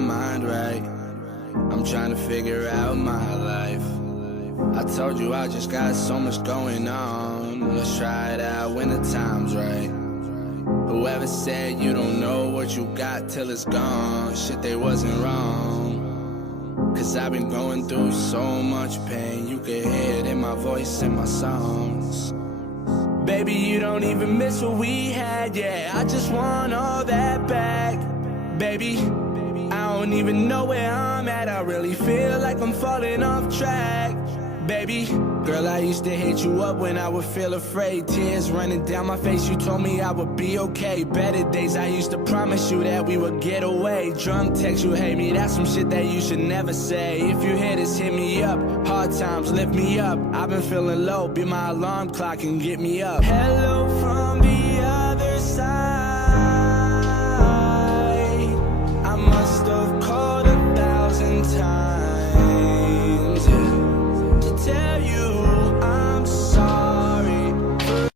my mind right. I'm trying to figure out my life. I told you I just got so much going on. Let's try it out when the time's right. Whoever said you don't know what you got till it's gone, shit, they wasn't wrong. Cause I've been going through so much pain, you can hear it in my voice and my songs. Baby, you don't even miss what we had, yeah, I just want all that back. Baby, I don't even know where I'm at, I really feel like I'm falling off track. Baby, girl, I used to hit you up when I would feel afraid. Tears running down my face, you told me I would be okay. Better days, I used to promise you that we would get away. Drunk text, you hate me, that's some shit that you should never say. If you hear this, hit me up. Hard times, lift me up. I've been feeling low, be my alarm clock and get me up. Hello from the